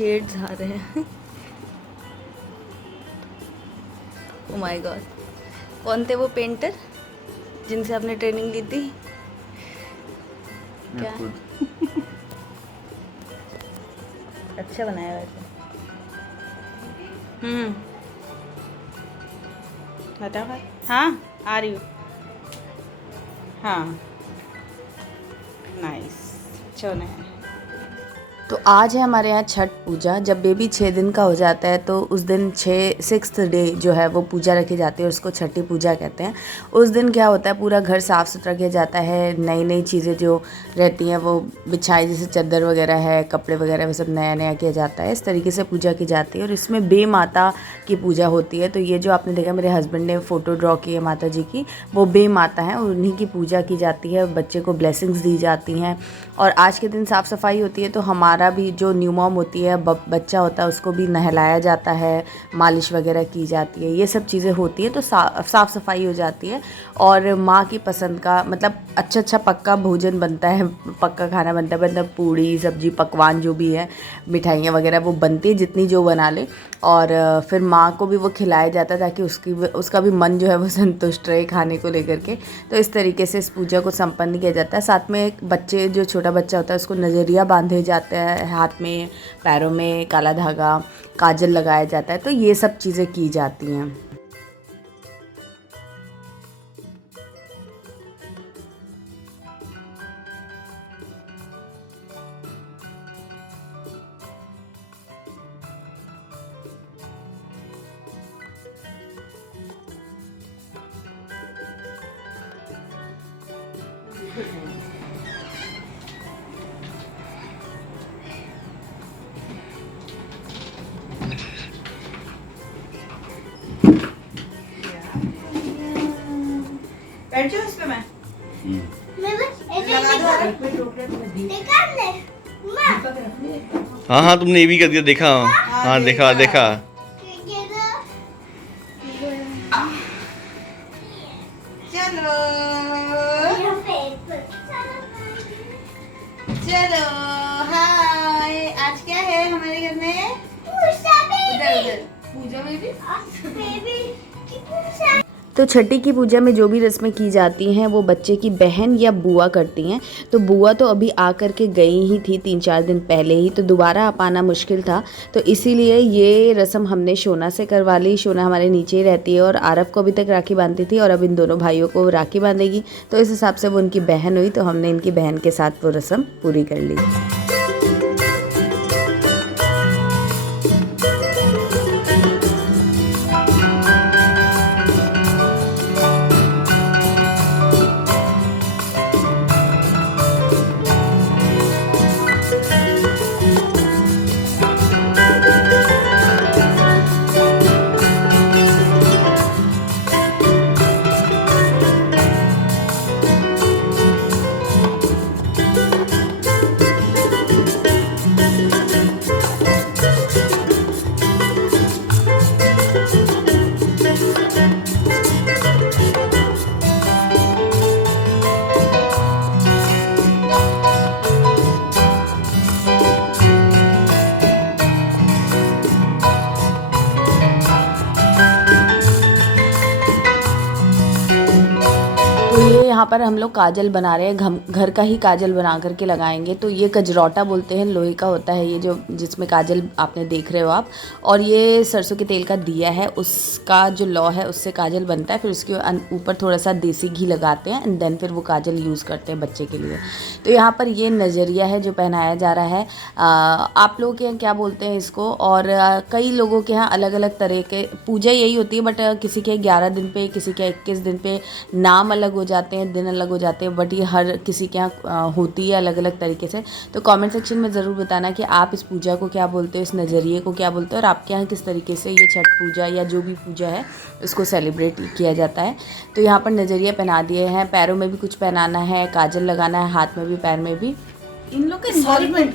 Shades आ रहे हैं। Oh my God, कौन थे वो पेंटर जिनसे आपने ट्रेनिंग ली थी? क्या अच्छा बनाया वैसे। बताओ भाई। हाँ आ रही हूँ। हाँ नाइस, अच्छा बनाया। तो आज है हमारे यहाँ छठ पूजा। जब बेबी 6 दिन का हो जाता है तो उस दिन 6th डे जो है वो पूजा रखी जाती है, उसको छठी पूजा कहते हैं। उस दिन क्या होता है, पूरा घर साफ़ सुथरा किया जाता है, नई नई चीज़ें जो रहती हैं वो बिछाई, जैसे चादर वगैरह है, कपड़े वगैरह, वो सब नया नया किया जाता है। इस तरीके से पूजा की जाती है और इसमें बे माता की पूजा होती है। तो ये जो आपने देखा मेरे हस्बैंड ने फ़ोटो ड्रॉ की है माता जी की, वो बे माता हैं, उन्हीं की पूजा की जाती है, बच्चे को ब्लेसिंग्स दी जाती हैं। और आज के दिन साफ़ सफाई होती है, तो हमारा भी जो न्यू मॉम होती है, बच्चा होता है, उसको भी नहलाया जाता है, मालिश वगैरह की जाती है, ये सब चीज़ें होती है। तो साफ़ सफाई हो जाती है और माँ की पसंद का मतलब अच्छा पक्का भोजन बनता है, पक्का खाना बनता है, मतलब पूड़ी सब्जी पकवान जो भी है, मिठाइयाँ वगैरह वो बनती है, जितनी जो बना ले। और फिर माँ को भी वो खिलाया जाता है ताकि उसका भी मन जो है वो संतुष्ट रहे खाने को लेकर के। तो इस तरीके से इस पूजा को संपन्न किया जाता है। साथ में एक बच्चे, जो छोटा बच्चा होता है, उसको नज़रिया बांधे जाते हैं, हाथ में पैरों में काला धागा, काजल लगाया जाता है। तो ये सब चीज़ें की जाती हैं। बैठ जाओ इस पे। मैं हाँ तुमने ये भी कर दिया, देखा? हाँ देखा। चलो चलो, हाय। आज क्या है हमारे घर में? उधर पूजा में भी। तो छठी की पूजा में जो भी रस्में की जाती हैं वो बच्चे की बहन या बुआ करती हैं। तो बुआ तो अभी आ कर के गई ही थी 3-4 दिन पहले ही, तो दोबारा आ पाना मुश्किल था, तो इसीलिए ये रस्म हमने शोना से करवा ली। शोना हमारे नीचे ही रहती है और आरव को अभी तक राखी बांधती थी और अब इन दोनों भाइयों को राखी बांधेगी। तो इस हिसाब से वो उनकी बहन हुई, तो हमने इनकी बहन के साथ वो रस्म पूरी कर ली। यहाँ पर हम लोग काजल बना रहे हैं, घर का ही काजल बना करके लगाएंगे। तो ये कजरौटा बोलते हैं, लोहे का होता है ये, जो जिसमें काजल आपने देख रहे हो आप। और ये सरसों के तेल का दिया है, उसका जो लौ है उससे काजल बनता है। फिर उसके ऊपर थोड़ा सा देसी घी लगाते हैं एंड देन फिर वो काजल यूज़ करते हैं बच्चे के लिए। तो यहाँ पर ये नज़रिया है जो पहनाया जा रहा है। आप लोग के यहाँ क्या बोलते हैं इसको? और कई लोगों के यहाँ अलग अलग तरह के पूजा यही होती है, बट किसी के 11 दिन पे, किसी के 21 दिन पे, नाम अलग हो जाते हैं, दिन अलग हो जाते हैं, बट ये हर किसी के यहाँ होती है अलग अलग तरीके से। तो कमेंट सेक्शन में ज़रूर बताना कि आप इस पूजा को क्या बोलते हो, इस नज़रिए को क्या बोलते हो, और आपके यहाँ किस तरीके से ये छठ पूजा या जो भी पूजा है उसको सेलिब्रेट किया जाता है। तो यहाँ पर नज़रिया पहना दिए हैं, पैरों में भी कुछ पहनाना है, काजल लगाना है, हाथ में भी पैर में भी। इन लोग का इन्वॉल्वमेंट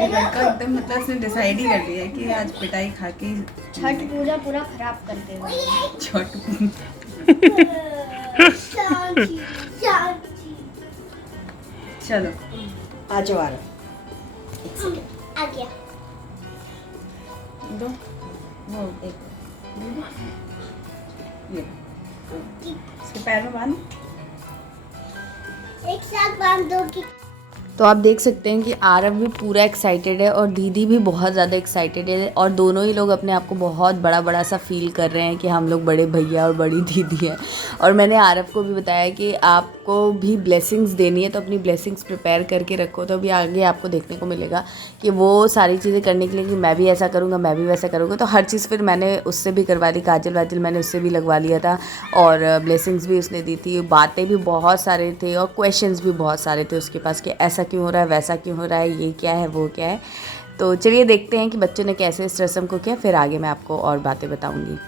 एकदम मतलब इसने डिसाइड ही कर लिया है कि आज पिटाई खा के छठ पूजा पूरा खराब कर देगा। छठ चलो। आ जाओ आरव, एक सेकेंड आ गया। दो, वो एक ये इसके पैर में बांध। एक साथ बांध दो कि तो आप देख सकते हैं कि आरव भी पूरा एक्साइटेड है और दीदी भी बहुत ज़्यादा एक्साइटेड है और दोनों ही लोग अपने आप को बहुत बड़ा बड़ा सा फील कर रहे हैं कि हम लोग बड़े भैया और बड़ी दीदी हैं। और मैंने आरव को भी बताया कि आपको भी ब्लेसिंग्स देनी है तो अपनी ब्लेसिंग्स प्रिपेयर करके रखो, तो अभी आगे आपको देखने को मिलेगा कि वो सारी चीज़ें करने के लिए कि मैं भी ऐसा करूँगा, मैं भी वैसा करूँगा। तो हर चीज़ फिर मैंने उससे भी करवा दी, काजल वाजल मैंने उससे भी लगवा लिया था और ब्लेसिंग्स भी उसने दी थी। बातें भी बहुत सारे थे और क्वेश्चंस भी बहुत सारे थे उसके पास कि ऐसा क्यों हो रहा है, वैसा क्यों हो रहा है, ये क्या है, वो क्या है। तो चलिए देखते हैं कि बच्चों ने कैसे इस रस्म को किया, फिर आगे मैं आपको और बातें बताऊंगी।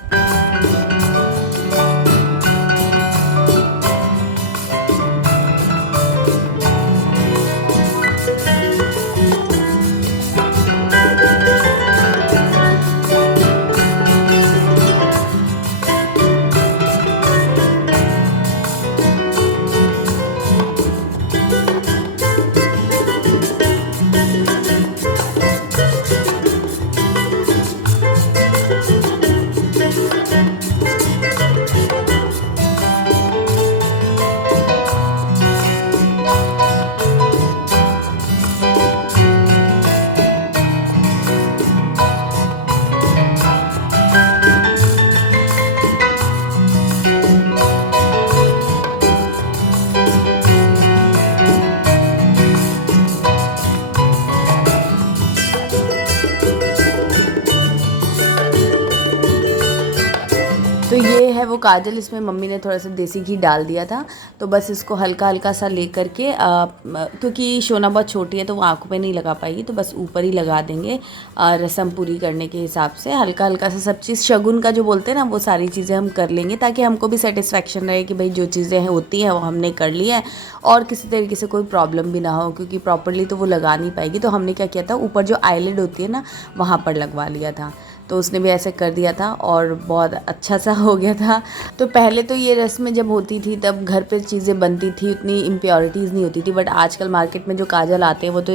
तो ये है वो काजल, इसमें मम्मी ने थोड़ा सा देसी घी डाल दिया था। तो बस इसको हल्का हल्का सा ले करके क्योंकि शोना बहुत छोटी है तो वो आँखों पे नहीं लगा पाएगी, तो बस ऊपर ही लगा देंगे रस्म पूरी करने के हिसाब से। हल्का हल्का सा सब चीज़ शगुन का जो बोलते हैं ना, वो सारी चीज़ें हम कर लेंगे ताकि हमको भी सेटिस्फेक्शन रहे कि भाई जो चीज़ें होती हैं वो हमने कर लिया है और किसी तरीके से कोई प्रॉब्लम भी ना हो, क्योंकि प्रॉपरली तो वो लगा नहीं पाएगी। तो हमने क्या किया था, ऊपर जो आईलिड होती है ना वहाँ पर लगवा लिया था। तो उसने भी ऐसे कर दिया था और बहुत अच्छा सा हो गया था। तो पहले तो ये रस्में जब होती थी तब घर पे चीज़ें बनती थी, उतनी इम्प्योरिटीज़ नहीं होती थी, बट आजकल मार्केट में जो काजल आते हैं वो तो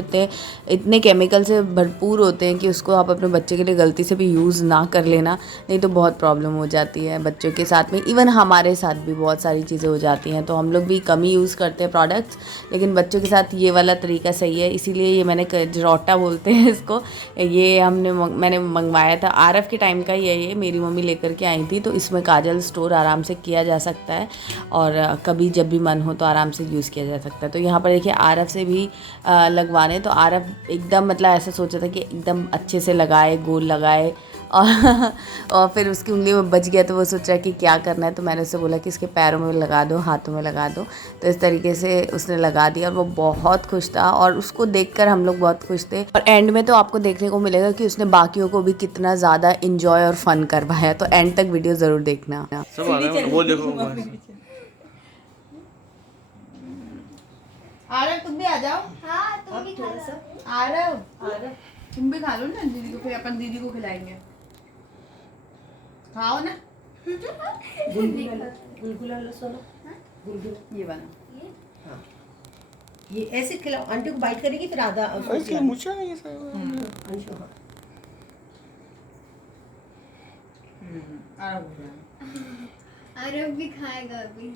इतने केमिकल से भरपूर होते हैं कि उसको आप अपने बच्चे के लिए गलती से भी यूज़ ना कर लेना, नहीं तो बहुत प्रॉब्लम हो जाती है बच्चों के साथ में। इवन हमारे साथ भी बहुत सारी चीज़ें हो जाती हैं, तो हम लोग भी कम ही यूज़ करते हैं प्रोडक्ट्स, लेकिन बच्चों के साथ ये वाला तरीका सही है। इसीलिए ये मैंने जरोटा बोलते हैं इसको, ये मैंने मंगवाया था। आरव के टाइम का ही है ये, मेरी मम्मी लेकर के आई थी। तो इसमें काजल स्टोर आराम से किया जा सकता है और कभी जब भी मन हो तो आराम से यूज़ किया जा सकता है। तो यहाँ पर देखिए आरव से भी लगवाने, तो आरव एकदम मतलब ऐसा सोचा था कि एकदम अच्छे से लगाए, गोल लगाए और फिर उसकी उंगली में बच गया तो वो सोचा कि क्या करना है। तो मैंने उससे बोला कि इसके पैरों में लगा दो, हाथों में लगा दो। तो इस तरीके से उसने लगा दिया और वो बहुत खुश था और उसको देखकर हम लोग बहुत खुश थे। और एंड में तो आपको देखने को मिलेगा कि उसने बाकियों को भी कितना ज़्यादा इंजॉय और फन करवाया। तो एंड तक वीडियो ज़रूर देखना। सब आ रहे हैं, वो देखो आरव तुम भी आ जाओ। हाँ तुम भी खा लो। आरव तुम भी खा लो ना दीदी को, फिर अपन दीदी को खिलाएंगे। खाओ ना। गुलगुला लो सोना, गुलगुला ये बना। हाँ, ये ऐसे खिलाओ, आंटी को बाइट करेगी फिर आधा इसलिए मुझे नहीं ऐसा अंशु। आरव भी खाएगा अभी।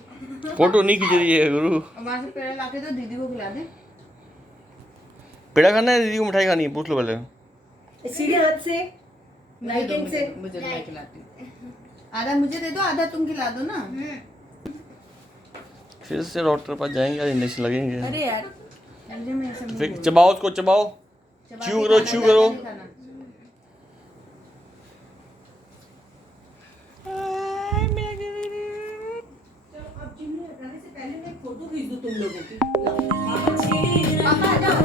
फोटो नहीं खींच रही है गुरु। वहाँ से पेड़ा लाके तो दीदी को खिला दे। पेड़ा खाना है, दीदी को मिठाई खानी है, पूछ लो पहले। सीधे हाथ से, राइट हैंड से। मुझे मैं खिलाती हूँ। आधा मुझे दे दो, आधा तुम खिला दो ना। फिर से डॉक्टर के पास जाएंगे यार, इंजेक्शन लगेंगे। अरे यार मैं ऐसा नहीं फिर बोल- चबाओ उसको, चबाओ, चबा chew के करो, खाना, chew ज़्यादा करो। नहीं खाना। अब चिमनी हटाने से पहले मैं फोटो खींच दूं तुम लोगों की। पापा आ जाओ।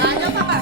आ जाओ पापा।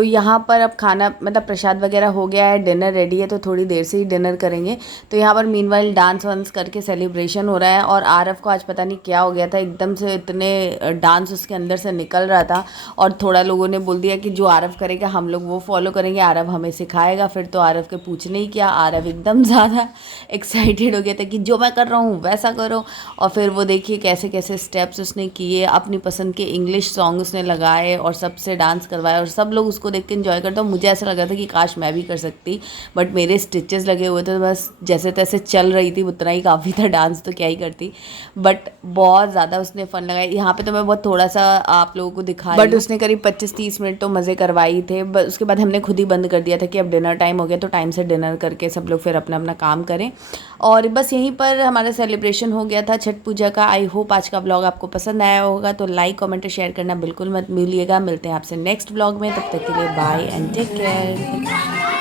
तो यहाँ पर अब खाना मतलब प्रसाद वगैरह हो गया है, डिनर रेडी है, तो थोड़ी देर से ही डिनर करेंगे। तो यहाँ पर मीनवाइल डांस वांस करके सेलिब्रेशन हो रहा है। और आरव को आज पता नहीं क्या हो गया था, एकदम से इतने डांस उसके अंदर से निकल रहा था। और थोड़ा लोगों ने बोल दिया कि जो आरव करेगा हम लोग वो फॉलो करेंगे, आरव हमें सिखाएगा। फिर तो आरव के पूछने ही क्या, आरव एकदम ज़्यादा एक्साइटेड हो गया था कि जो मैं कर रहा हूँ वैसा करो। और फिर वो देखिए कैसे कैसे स्टेप्स उसने किए, अपनी पसंद के इंग्लिश सॉन्ग उसने लगाए और सबसे डांस करवाया। और सब लोग उसको देख के इन्जॉय करते। मुझे ऐसा लग रहा था कि काश मैं भी कर सकती, बट मेरे स्टिचेस लगे हुए थे, तो बस जैसे तैसे चल रही थी, उतना ही काफ़ी था। डांस तो क्या ही करती, बट बहुत ज़्यादा उसने फ़न लगाया। यहाँ पे तो मैं बहुत थोड़ा सा आप लोगों को दिखा, बट उसने करीब 25-30 मिनट तो मज़े करवाई थे। बस उसके बाद हमने खुद ही बंद कर दिया था कि अब डिनर टाइम हो गया, तो टाइम से डिनर करके सब लोग फिर अपना अपना काम करें। और बस यहीं पर हमारा सेलिब्रेशन हो गया था छठ पूजा का। आई होप आज का व्लॉग आपको पसंद आया होगा, तो लाइक कमेंट और शेयर करना बिल्कुल मत भूलिएगा। मिलते हैं आपसे नेक्स्ट व्लॉग में, तब तक के लिए बाय एंड टेक केयर।